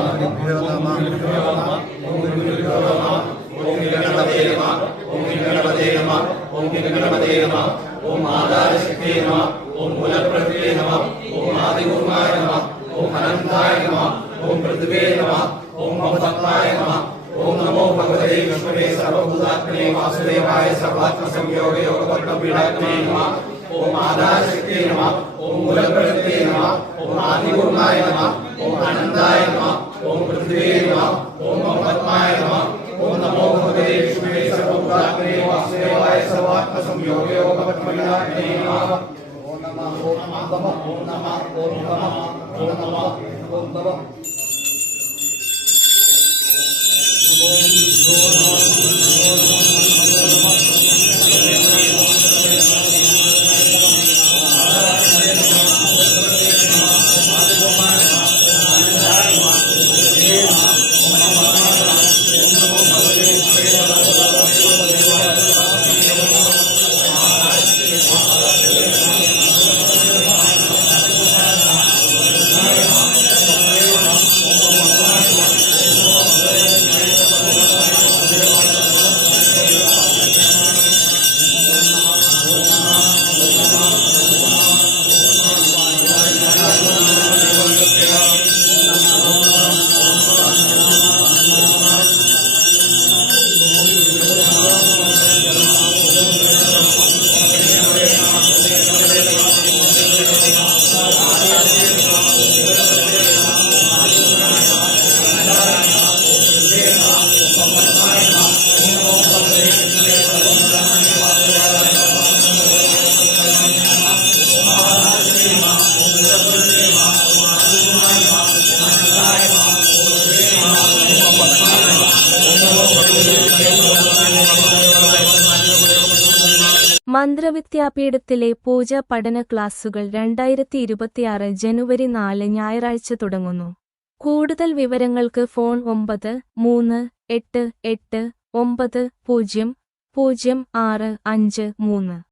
गुरुभ्यो नमः। ओम गुरुभ्यो नमः। ओम गणपते नमः। ओम गणपते नमः। ओम गणपते नमः। ओम आधारशक्ते नमः। ओम मूलप्रकृते नमः। ओम आदिगुरुवाय नमः। ओम अनंताय नमः। ओम पृथ्वे नमः। ओम पद्माय नमः। ओम नमो भगवते विष्णवे सर्वभूतात्मने वासुदेवाय सर्वात्मसंयोगे योगपद्मपीडात्मने नमः। ओम आधारशक्ते नमः। ओम मूलप्रकृते नमः। ओम आदिगुरुवाय नमः। ओम अनंताय नमः। ओम पृथ्वे नमः। ओम पद्माय नमः। ओम नमो भगवते विष्णवे सर्वभूतात्मने वासुदेवाय सर्वात्मसंयोगे योगपद्मपीडात्मने नमः। ओम नमः ओम नमः ओम नमः ओम नमः ओम नमः ओम नमः। മന്ത്രവിദ്യാപീഠത്തിലെ പൂജ പഠന ക്ലാസുകൾ 2026 ജനുവരി 4 ഞായറാഴ്ച തുടങ്ങുന്നു. കൂടുതൽ വിവരങ്ങൾക്ക് ഫോൺ 9388900653.